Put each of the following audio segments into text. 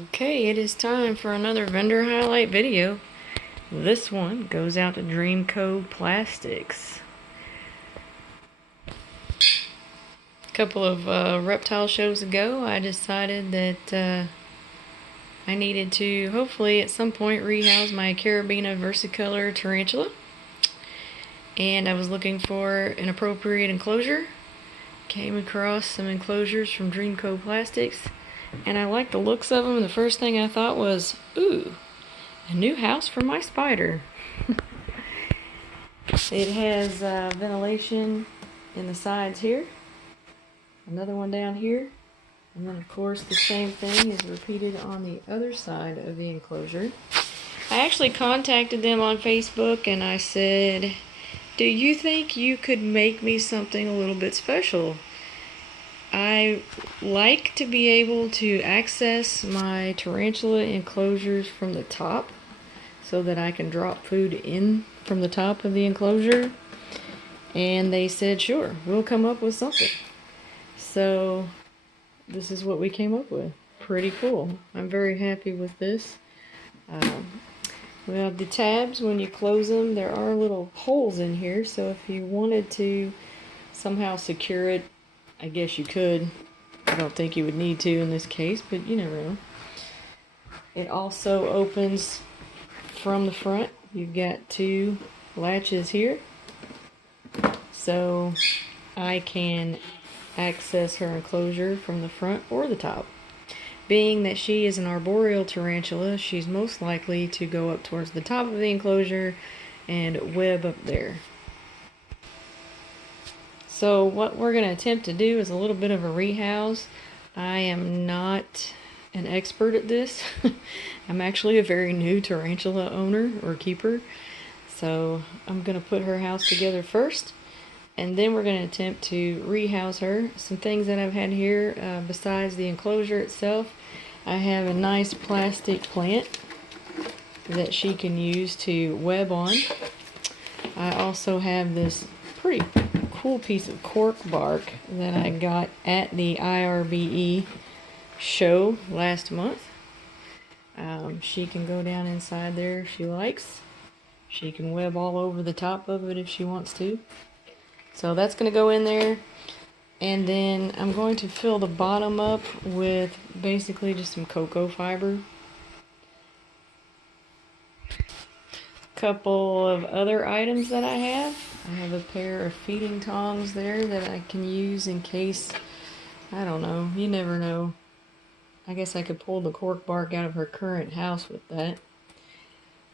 Okay, it is time for another vendor highlight video. This one goes out to Dreamco Plastics. A couple of reptile shows ago, I decided that I needed to hopefully at some point rehouse my Carabena Versicolor tarantula. And I was looking for an appropriate enclosure. Came across some enclosures from Dreamco Plastics, and I liked the looks of them. The first thing I thought was, ooh, a new house for my spider. It has ventilation in the sides here, another one down here, and then of course the same thing is repeated on the other side of the enclosure. I actually contacted them on Facebook and I said, do you think you could make me something a little bit special? I like to be able to access my tarantula enclosures from the top so that I can drop food in from the top of the enclosure. And they said, sure, we'll come up with something. So this is what we came up with. Pretty cool. I'm very happy with this. We have the tabs. When you close them, there are little holes in here, so if you wanted to somehow secure it, I guess you could. I don't think you would need to in this case, but you never know. It also opens from the front. You've got two latches here, so I can access her enclosure from the front or the top. Being that she is an arboreal tarantula, she's most likely to go up towards the top of the enclosure and web up there. So what we're going to attempt to do is a little bit of a rehouse. I am not an expert at this. I'm actually a very new tarantula owner or keeper. So I'm going to put her house together first, and then we're going to attempt to rehouse her. Some things that I've had here besides the enclosure itself, I have a nice plastic plant that she can use to web on. I also have this pretty cool piece of cork bark that I got at the IRBE show last month. She can go down inside there if she likes. She can web all over the top of it if she wants to. So that's going to go in there. And then I'm going to fill the bottom up with basically just some cocoa fiber. Couple of other items that I have. I have a pair of feeding tongs there that I can use in case, I don't know, you never know. I guess I could pull the cork bark out of her current house with that.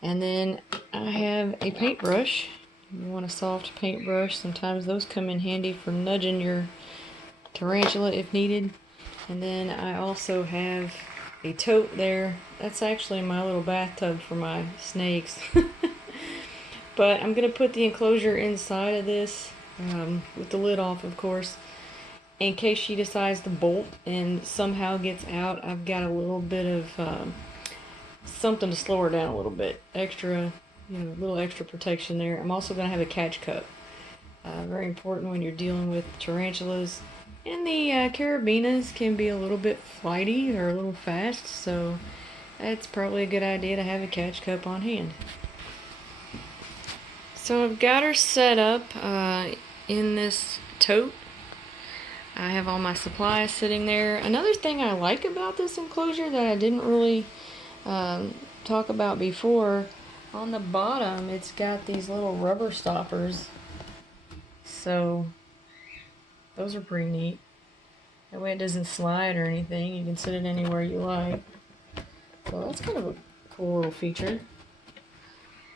And then I have a paintbrush. You want a soft paintbrush. Sometimes those come in handy for nudging your tarantula if needed. And then I also have a tote there. That's actually my little bathtub for my snakes. But I'm going to put the enclosure inside of this with the lid off, of course. In case she decides to bolt and somehow gets out, I've got a little bit of something to slow her down a little bit. Extra, a little extra protection there. I'm also going to have a catch cup. Very important when you're dealing with tarantulas. And the Carabenas can be a little bit flighty or a little fast, so that's probably a good idea to have a catch cup on hand. So I've got her set up in this tote. I have all my supplies sitting there. Another thing I like about this enclosure that I didn't really talk about before, on the bottom it's got these little rubber stoppers. So those are pretty neat. That way it doesn't slide or anything. You can sit it anywhere you like. So that's kind of a cool little feature.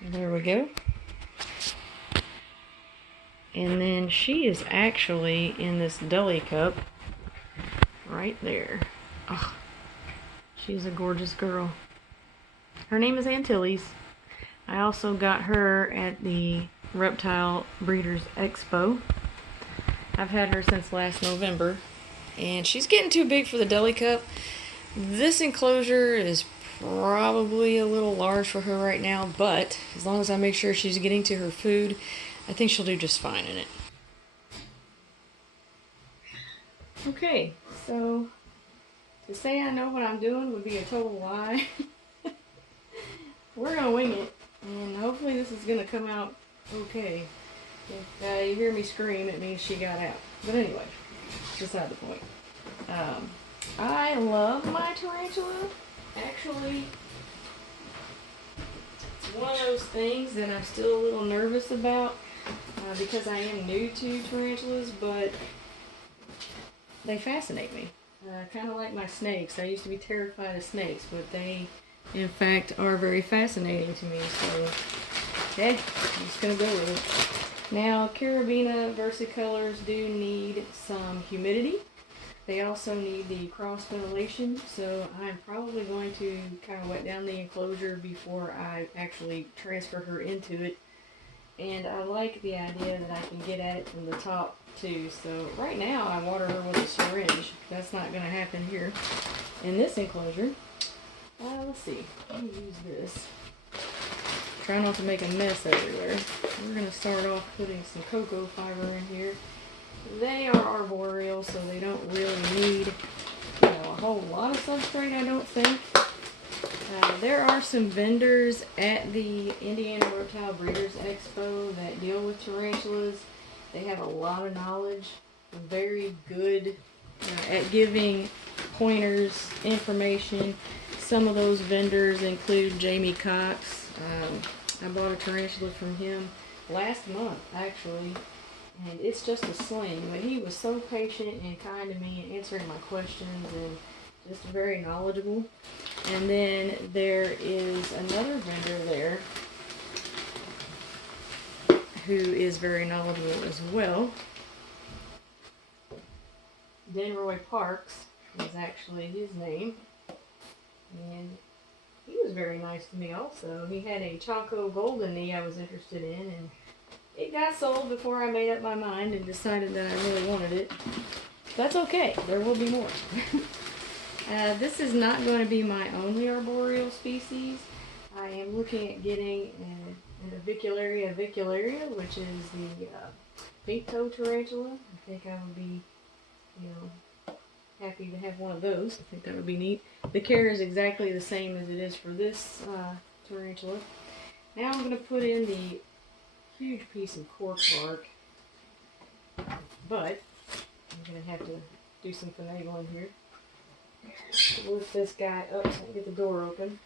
And there we go. And then she is actually in this deli cup right there. Oh, she's a gorgeous girl. Her name is Antilles. I also got her at the Reptile Breeders Expo. I've had her since last November, and she's getting too big for the deli cup. This enclosure is probably a little large for her right now, but as long as I make sure she's getting to her food, I think she'll do just fine in it. Okay, so To say I know what I'm doing would be a total lie. We're gonna wing it, and hopefully this is gonna come out okay. If you hear me scream, it means she got out. But anyway, beside the point. I love my tarantula. Actually, it's one of those things that I'm still a little nervous about because I am new to tarantulas, but they fascinate me. Kind of like my snakes. I used to be terrified of snakes, but they, in fact, are very fascinating to me. So, okay, I'm just going to go with it. Now, Carabena Versicolors do need some humidity. They also need the cross ventilation, so I'm probably going to kind of wet down the enclosure before I actually transfer her into it. And I like the idea that I can get at it from the top too. So right now I water her with a syringe. That's not going to happen here in this enclosure. Let's see. Let me use this. Try not to make a mess everywhere. We're going to start off putting some cocoa fiber in here. They are arboreal, so they don't really need, a whole lot of substrate, I don't think. There are some vendors at the Indiana Reptile Breeders Expo that deal with tarantulas. They have a lot of knowledge, very good at giving pointers, information. Some of those vendors include Jamie Cox. I bought a tarantula from him last month, actually, and it's just a sling. But he was so patient and kind to me and answering my questions and just very knowledgeable. And then there is another vendor there who is very knowledgeable as well. Denroy Parks is actually his name. And he was very nice to me also. He had a Chaco Golden Knee I was interested in, and it got sold before I made up my mind and decided that I really wanted it. That's okay, there will be more. This is not going to be my only arboreal species. I am looking at getting an Avicularia avicularia, which is the pink-toe tarantula. I think I would be, happy to have one of those. I think that would be neat. The care is exactly the same as it is for this tarantula. Now I'm going to put in the huge piece of cork bark, but I'm going to have to do some finagling here. Lift this guy up so I can get the door open.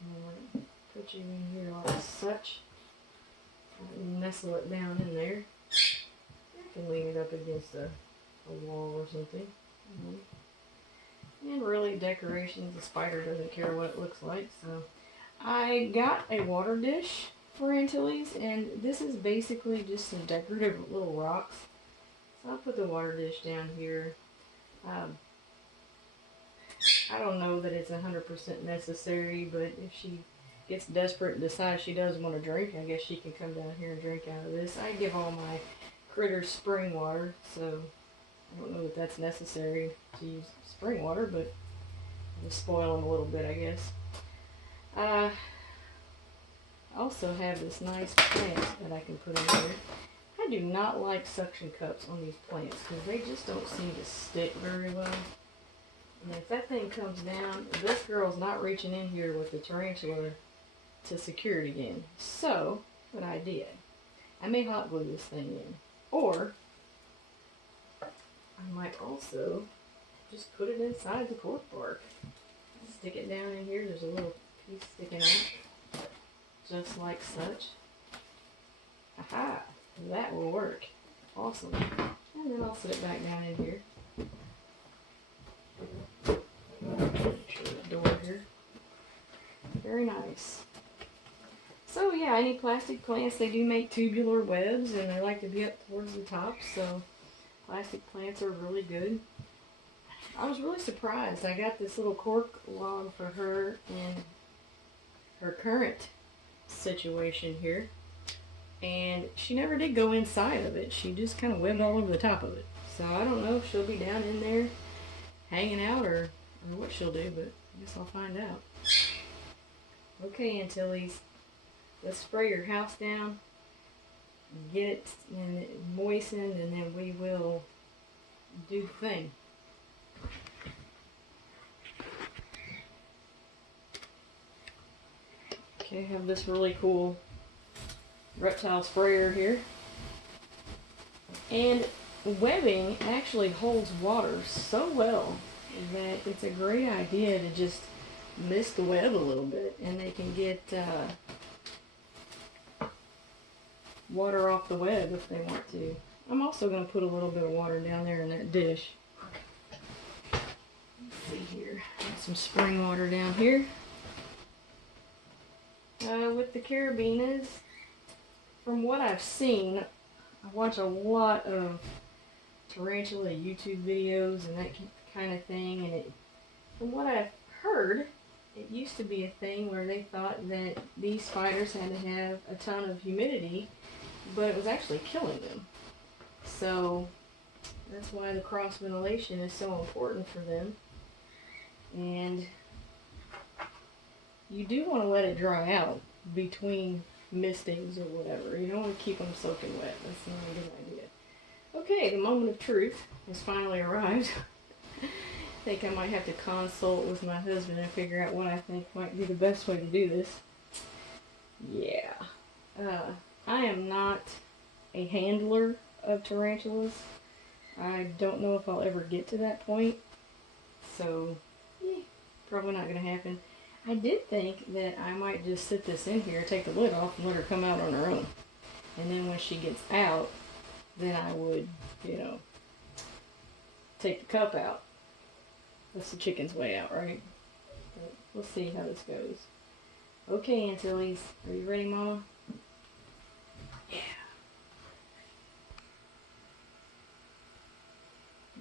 And put you in here like such. Nestle it down in there. I can lean it up against a wall or something. And really, decorations, the spider doesn't care what it looks like. So I got a water dish for Antilles, and this is basically just some decorative little rocks. So I'll put the water dish down here. I don't know that it's 100% necessary, but if she gets desperate and decides she does want to drink, I guess she can come down here and drink out of this. I give all my critters spring water, so I don't know that that's necessary to use spring water, but I'll spoil them a little bit, I guess. I also have this nice plant that I can put in here. I do not like suction cups on these plants because they just don't seem to stick very well. And if that thing comes down, this girl's not reaching in here with the tarantula to secure it again. So, what I did, I may hot glue this thing in. Or, I might also just put it inside the cork bark. Stick it down in here. There's a little piece sticking out. Just like such. Aha! That will work. Awesome. And then I'll sit it back down in here. The door here. Very nice. So yeah, any plastic plants, they do make tubular webs and they like to be up towards the top, so plastic plants are really good. I was really surprised. I got this little cork log for her in her current situation here, and she never did go inside of it. She just kind of webbed all over the top of it. So I don't know if she'll be down in there hanging out or what she'll do, but I guess I'll find out. Okay, Antilles, let's spray your house down, get it moistened, and then we will do the thing. Okay, I have this really cool Reptile sprayer here. And webbing actually holds water so well that it's a great idea to just mist the web a little bit, and they can get water off the web if they want to. I'm also going to put a little bit of water down there in that dish. Let's see here. Got some spring water down here. With the Carabenas, from what I've seen, I watch a lot of tarantula YouTube videos and that kind of thing, and from what I've heard, it used to be a thing where they thought that these spiders had to have a ton of humidity, but it was actually killing them. So that's why the cross ventilation is so important for them. And you do want to let it dry out between mistings or whatever. You don't want to keep them soaking wet. That's not a good idea. Okay, the moment of truth has finally arrived. I think I might have to consult with my husband and figure out what I think might be the best way to do this. Yeah. I am not a handler of tarantulas. I don't know if I'll ever get to that point. So, probably not going to happen. I did think that I might just sit this in here, take the lid off, and let her come out on her own. And then when she gets out, then I would, you know, take the cup out. That's the chicken's way out, right? But we'll see how this goes. Okay, Antilles. Are you ready, Mama? Yeah.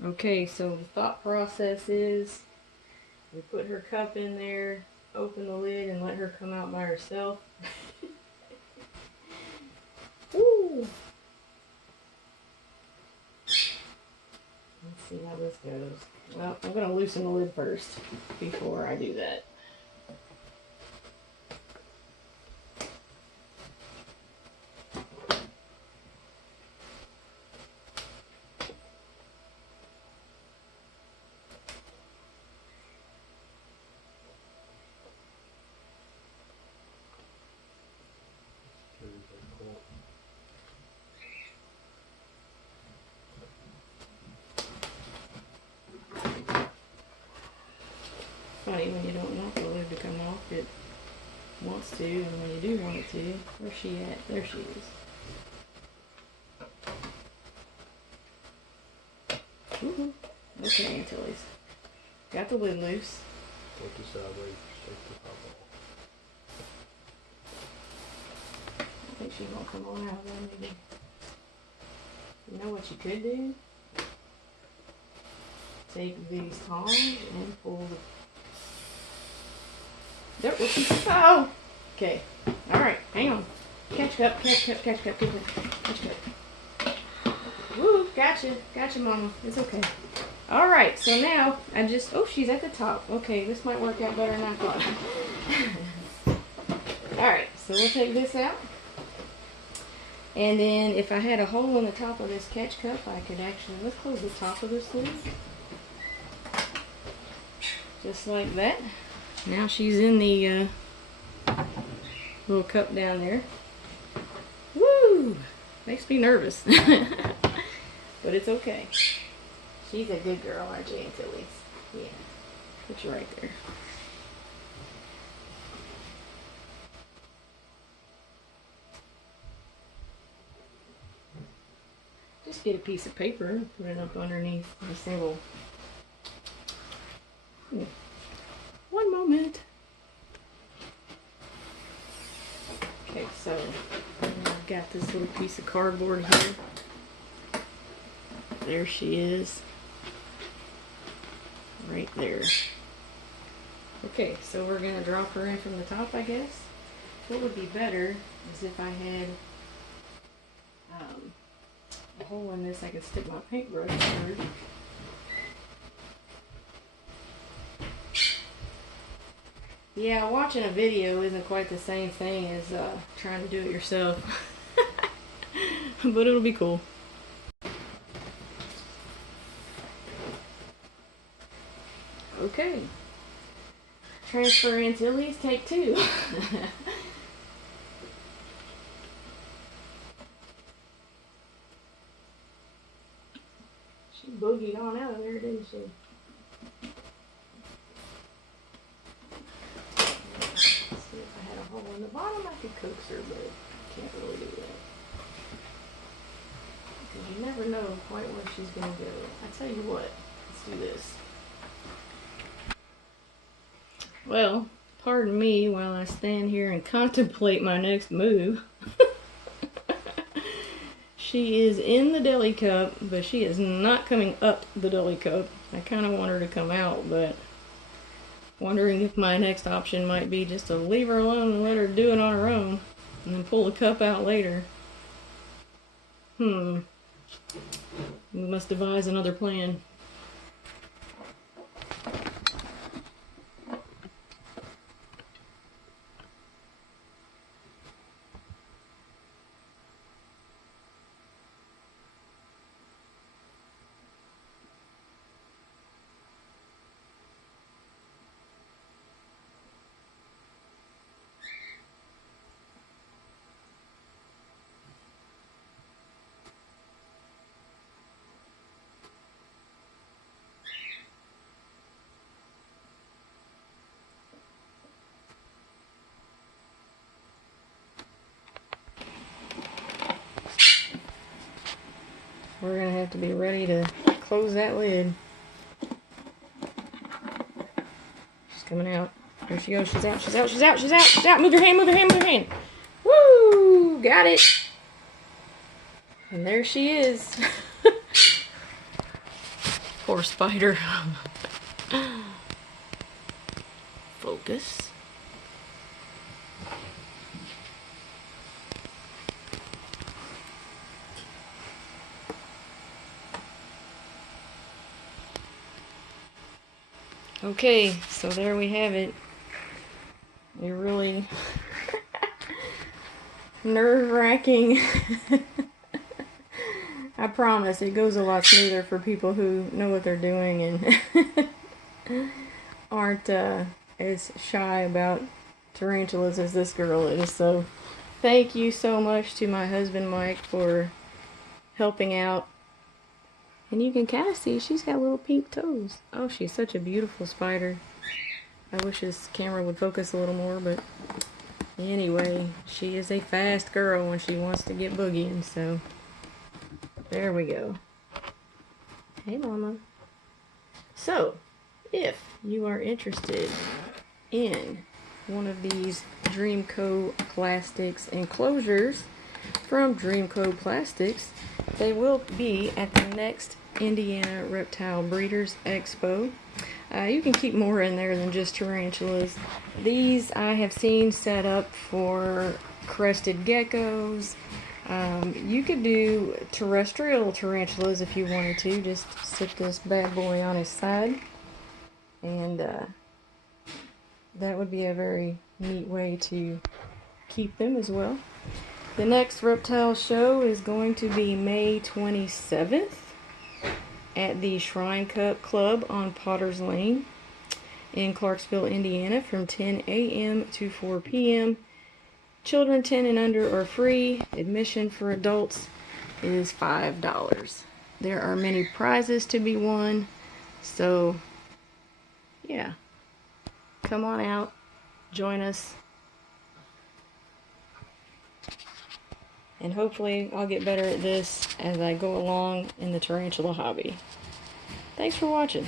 Okay, so the thought process is we put her cup in there, open the lid, and let her come out by herself. Woo! Let's see how this goes. Well, I'm going to loosen the lid first before I do that. Funny when you don't want the lid to come off, it wants to, and when you do want it to, where's she at? There she is. Woohoo! Okay, Antilles. Got the lid loose. Don't decide where you take the top off. I think she's gonna come on out there, maybe. You know what you could do? Take these tongs and pull the... There, whoopsie. Oh! Okay. Alright, hang on. Catch cup, catch cup, catch cup, catch cup, catch cup. Woo! Gotcha. Gotcha, Mama. It's okay. Alright, so now I just... Oh, she's at the top. Okay, this might work out better than I thought. Alright, so we'll take this out. And then if I had a hole in the top of this catch cup, I could actually... Let's close the top of this lid. Just like that. Now she's in the little cup down there. Woo! Makes me nervous. But it's okay. She's a good girl, aren't you, Antilles? Yeah. Put you right there. Just get a piece of paper and put it up underneath this little... One moment. Okay, so I've got this little piece of cardboard here. There she is. Right there. Okay, so we're going to drop her in from the top, I guess. What would be better is if I had a hole in this I could stick my paintbrush through. Yeah, watching a video isn't quite the same thing as trying to do it yourself. But it'll be cool. Okay. Transfer Antilles, take 2. She boogied on out of there, didn't she? Let's see if I had a hole in the bottom, I could coax her, but can't really do that. Because you never know quite where she's going to go. I tell you what, let's do this. Well, pardon me while I stand here and contemplate my next move. She is in the deli cup, but she is not coming up the deli cup. I kind of want her to come out, but wondering if my next option might be just to leave her alone and let her do it on her own, and then pull the cup out later. We must devise another plan. We're gonna have to be ready to close that lid. She's coming out. There she goes. She's out. She's out. She's out. She's out. She's out. Move your hand. Move your hand. Move your hand. Woo! Got it. And there she is. Poor spider. Focus. Okay, so there we have it. A really nerve-wracking. I promise it goes a lot smoother for people who know what they're doing and aren't as shy about tarantulas as this girl is. So thank you so much to my husband Mike for helping out. And you can kind of see she's got little pink toes. Oh, she's such a beautiful spider. I wish this camera would focus a little more, but anyway, she is a fast girl when she wants to get boogieing, so there we go. Hey, Mama. So, if you are interested in one of these Dreamco Plastics enclosures from Dreamco Plastics, they will be at the next Indiana Reptile Breeders Expo. You can keep more in there than just tarantulas. These I have seen set up for crested geckos. You could do terrestrial tarantulas if you wanted to. Just sit this bad boy on his side, and that would be a very neat way to keep them as well. The next reptile show is going to be May 27th at the Shrine Cup Club on Potter's Lane in Clarksville, Indiana from 10 a.m. to 4 p.m. Children 10 and under are free. Admission for adults is $5. There are many prizes to be won, so yeah, come on out, join us. And hopefully I'll get better at this as I go along in the tarantula hobby. Thanks for watching.